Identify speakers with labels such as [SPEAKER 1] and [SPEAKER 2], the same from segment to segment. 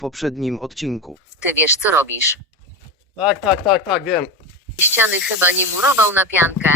[SPEAKER 1] poprzednim odcinku.
[SPEAKER 2] Ty wiesz co robisz.
[SPEAKER 3] Tak, wiem.
[SPEAKER 2] Ściany chyba nie murował na piankę.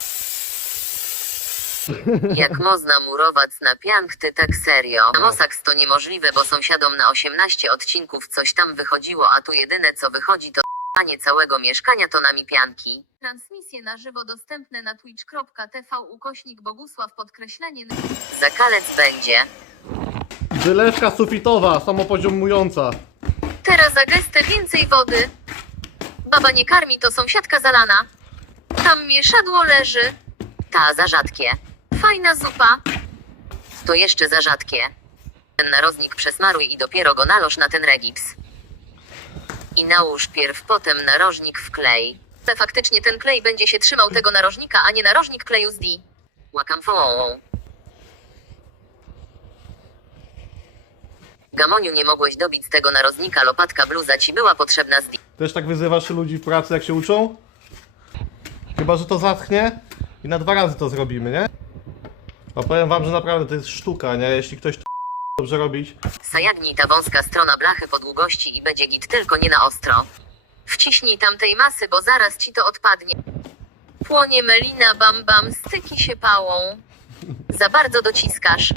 [SPEAKER 2] Jak można murować na piank, ty tak serio? Mosaks to niemożliwe, bo sąsiadom na 18 odcinków coś tam wychodziło, a tu jedyne co wychodzi to panie całego mieszkania tonami pianki. Transmisje na żywo dostępne na twitch.tv/Bogusław_. Zakalec będzie.
[SPEAKER 3] Wylewka sufitowa, samopoziomująca.
[SPEAKER 2] Teraz za gestę więcej wody. Baba nie karmi, to sąsiadka zalana. Tam mieszadło leży. Ta za rzadkie. Fajna zupa. To jeszcze za rzadkie. Ten narożnik przesmaruj i dopiero go naloż na ten regips. I nałóż pierw potem narożnik w klej. Ale faktycznie ten klej będzie się trzymał tego narożnika, a nie narożnik kleju z D. Łakam fołą. Gamoniu, nie mogłeś dobić z tego narożnika, lopatka bluza ci była potrzebna z D.
[SPEAKER 3] Też tak wyzywasz ludzi w pracy, jak się uczą? Chyba że to zaschnie i na 2 razy to zrobimy, nie? A powiem wam, że naprawdę to jest sztuka, nie? Jeśli ktoś to dobrze robić.
[SPEAKER 2] Zajagnij ta wąska strona blachy po długości i będzie git, tylko nie na ostro. Wciśnij tamtej masy, bo zaraz ci to odpadnie. Płonie melina, bam bam, styki się pałą. Za bardzo dociskasz.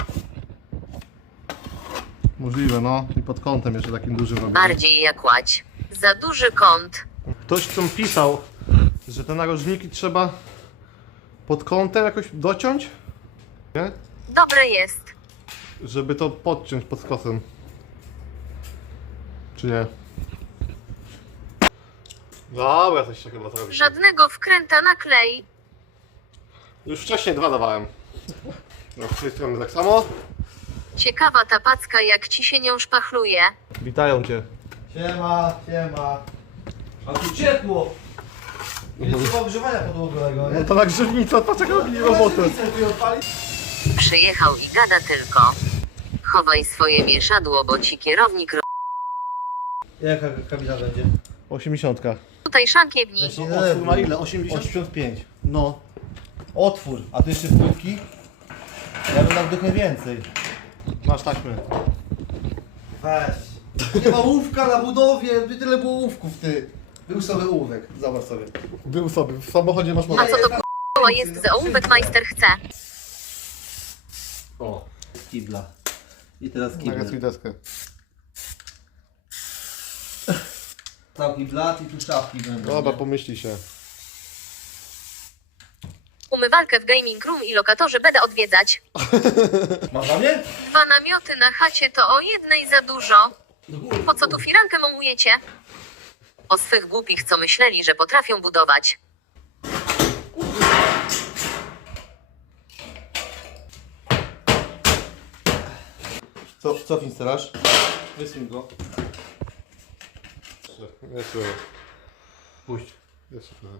[SPEAKER 3] Możliwe, no. I pod kątem jeszcze takim dużym robię.
[SPEAKER 2] Bardziej jak łać. Za duży kąt.
[SPEAKER 3] Ktoś tam pisał, że te narożniki trzeba pod kątem jakoś dociąć, nie?
[SPEAKER 2] Dobre jest.
[SPEAKER 3] Żeby to podciąć pod skosem. Czy nie? Dobra, coś się chyba zrobi.
[SPEAKER 2] Żadnego wkręta na klej.
[SPEAKER 3] Już wcześniej 2 dawałem. No, z tej strony tak samo.
[SPEAKER 2] Ciekawa ta packa, jak ci się nią szpachluje.
[SPEAKER 3] Witają cię.
[SPEAKER 4] Siema. A tu ciepło. Nie trzeba ogrzewania podłogowego, nie?
[SPEAKER 3] No to na grzywnica, patrz jak robi robotę.
[SPEAKER 2] Przyjechał i gada tylko. Chowaj swoje mieszadło, bo ci kierownik
[SPEAKER 4] Jaka kabina będzie?
[SPEAKER 3] 80.
[SPEAKER 2] tutaj szankiewni.
[SPEAKER 4] Znaczy,
[SPEAKER 3] Otwór na ile? 80?
[SPEAKER 4] 85.
[SPEAKER 3] No.
[SPEAKER 4] Otwór, a tu jeszcze wpływki? Ja bym dał trochę więcej.
[SPEAKER 3] Masz taśmy.
[SPEAKER 4] Weź. Nie ma łówka na budowie, by tyle było łówków, ty. Był sobie ołówek, zobacz sobie.
[SPEAKER 3] Był sobie, w samochodzie masz
[SPEAKER 2] A
[SPEAKER 3] motor.
[SPEAKER 2] co to k***a jest za ołówek majster chce?
[SPEAKER 4] O, kibla. I teraz kibla.
[SPEAKER 3] Nagrać mi deskę.
[SPEAKER 4] Całki blat i tu szafki będą.
[SPEAKER 3] Dobra,
[SPEAKER 4] nie?
[SPEAKER 3] pomyśli się.
[SPEAKER 2] Umywalkę w gaming room i lokatorzy będę odwiedzać.
[SPEAKER 4] Masz dla mnie?
[SPEAKER 2] 2 namioty na chacie to o jednej za dużo. Po co tu firankę momujecie? O swych głupich, co myśleli, że potrafią budować.
[SPEAKER 4] Co instalasz? Wysuń go.
[SPEAKER 3] Jeszcze.
[SPEAKER 4] Puść.
[SPEAKER 3] Jeszcze trochę.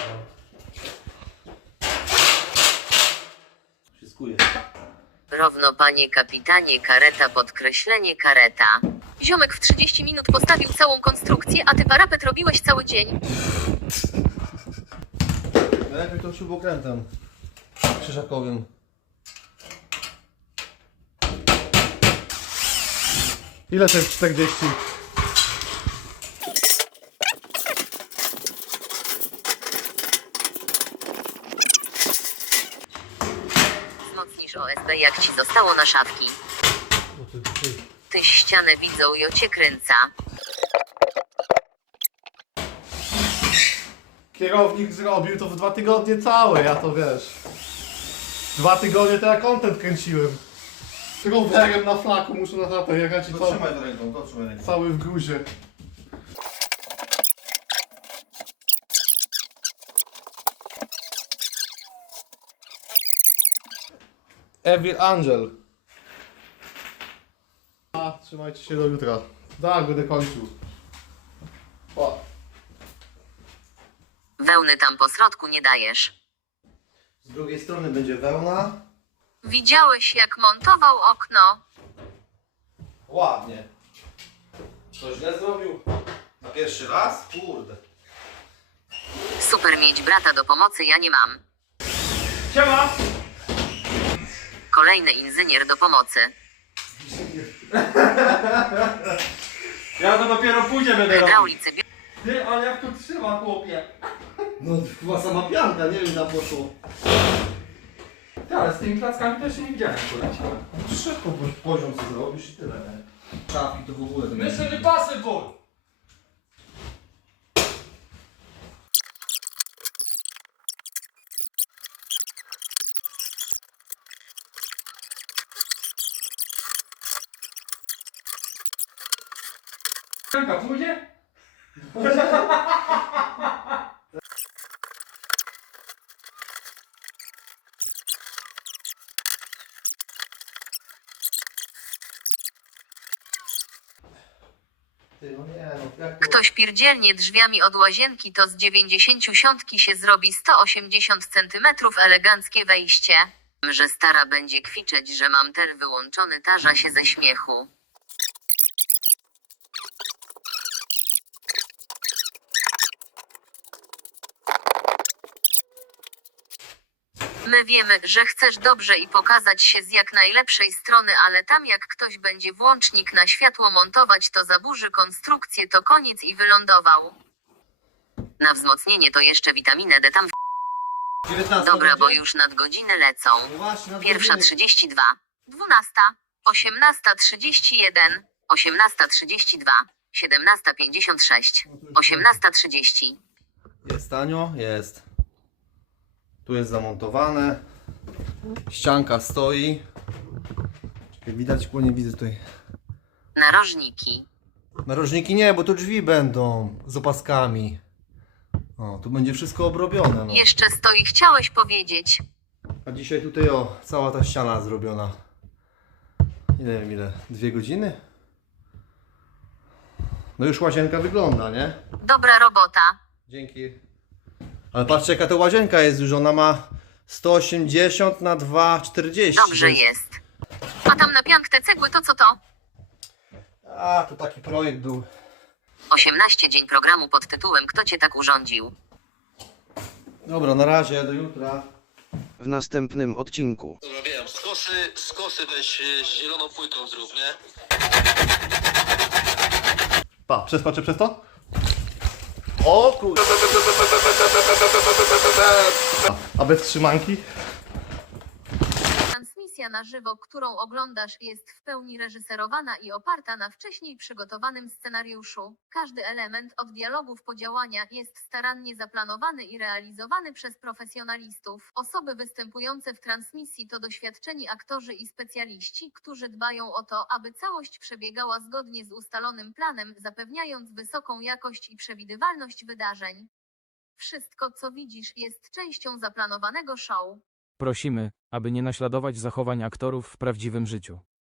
[SPEAKER 4] Wszystko jest.
[SPEAKER 2] Równo panie kapitanie, kareta podkreślenie kareta. Ziomek w 30 minut postawił całą konstrukcję, a ty parapet robiłeś cały dzień.
[SPEAKER 4] Najlepiej to śrubokrętem krzyżakowym.
[SPEAKER 3] Ile to jest 40?
[SPEAKER 2] Wzmocnisz OSB, jak ci zostało na szafki. Tyś ścianę widzą, jo cię kręca.
[SPEAKER 3] Kierownik zrobił to w 2 tygodnie całe, ja to wiesz. 2 tygodnie to ja content kręciłem. Z rowerem na flaku muszę na chatę jechać i
[SPEAKER 4] To
[SPEAKER 3] cały,
[SPEAKER 4] trzymaj to ręką, to trzymaj ręką.
[SPEAKER 3] cały w gruzie. Evil Angel. Trzymajcie się do jutra. Tak, będę kończył. O.
[SPEAKER 2] Wełny tam po środku nie dajesz.
[SPEAKER 4] Z drugiej strony będzie wełna.
[SPEAKER 2] Widziałeś, jak montował okno.
[SPEAKER 4] Ładnie. Co źle zrobił? Na pierwszy raz? Kurde.
[SPEAKER 2] Super mieć brata do pomocy, ja nie mam.
[SPEAKER 4] Siema!
[SPEAKER 2] Kolejny inżynier do pomocy.
[SPEAKER 3] Ja to dopiero później będę robił.
[SPEAKER 2] Hydraulicy
[SPEAKER 3] Ty, ale jak to trzyma, chłopie?
[SPEAKER 4] No chyba sama pianka, nie wiem, tam poszło.
[SPEAKER 1] Ty, ale z tymi plackami też się nie widziałem, kurwa.
[SPEAKER 4] Szybko poziom sobie zrobisz i tyle, nie? Trafi to w ogóle.
[SPEAKER 1] Mission Impossible! Pianka pójdzie?
[SPEAKER 4] Ty, no nie, no jak to...
[SPEAKER 2] Ktoś pierdzielnie drzwiami od łazienki, to z 90 się zrobi 180 centymetrów eleganckie wejście. Że stara będzie kwiczeć, że mam ter wyłączony, tarza się ze śmiechu. My wiemy, że chcesz dobrze i pokazać się z jak najlepszej strony, ale tam jak ktoś będzie włącznik na światło montować, to zaburzy konstrukcję, to koniec i wylądował. Na wzmocnienie to jeszcze witaminę D tam.
[SPEAKER 4] 19
[SPEAKER 2] Dobra, bo
[SPEAKER 4] będzie?
[SPEAKER 2] już nadgodziny lecą.
[SPEAKER 4] No właśnie, na
[SPEAKER 2] Pierwsza
[SPEAKER 4] godziny.
[SPEAKER 2] 32, 12, 18:31, 18:32, 17:56, 18:30.
[SPEAKER 4] Jest tanio? Jest. Tu jest zamontowane. Ścianka stoi. Czekaj, widać, bo nie widzę tutaj.
[SPEAKER 2] Narożniki.
[SPEAKER 4] Narożniki nie, bo tu drzwi będą z opaskami. O, tu będzie wszystko obrobione. No.
[SPEAKER 2] Jeszcze stoi, chciałeś powiedzieć.
[SPEAKER 4] A dzisiaj tutaj o, cała ta ściana zrobiona. Nie wiem ile, 2 godziny? No już łazienka wygląda, nie?
[SPEAKER 2] Dobra robota.
[SPEAKER 4] Dzięki. Ale patrzcie jaka to łazienka jest już, ona ma 180 na 2,40.
[SPEAKER 2] Dobrze jest. A tam na piank te cegły to co to?
[SPEAKER 4] A, to taki projekt był.
[SPEAKER 2] 18 dzień programu pod tytułem Kto cię tak urządził?
[SPEAKER 4] Dobra, na razie, do jutra.
[SPEAKER 5] W następnym odcinku.
[SPEAKER 6] Dobra, wiem, skosy weź z zieloną płytą zrób, nie?
[SPEAKER 3] Pa, przeskoczę przez to? O kur... A bez trzymanki?
[SPEAKER 2] Transmisja na żywo, którą oglądasz, jest w pełni reżyserowana i oparta na wcześniej przygotowanym scenariuszu. Każdy element od dialogów po działania jest starannie zaplanowany i realizowany przez profesjonalistów. Osoby występujące w transmisji to doświadczeni aktorzy i specjaliści, którzy dbają o to, aby całość przebiegała zgodnie z ustalonym planem, zapewniając wysoką jakość i przewidywalność wydarzeń. Wszystko, co widzisz, jest częścią zaplanowanego show.
[SPEAKER 7] Prosimy, aby nie naśladować zachowań aktorów w prawdziwym życiu.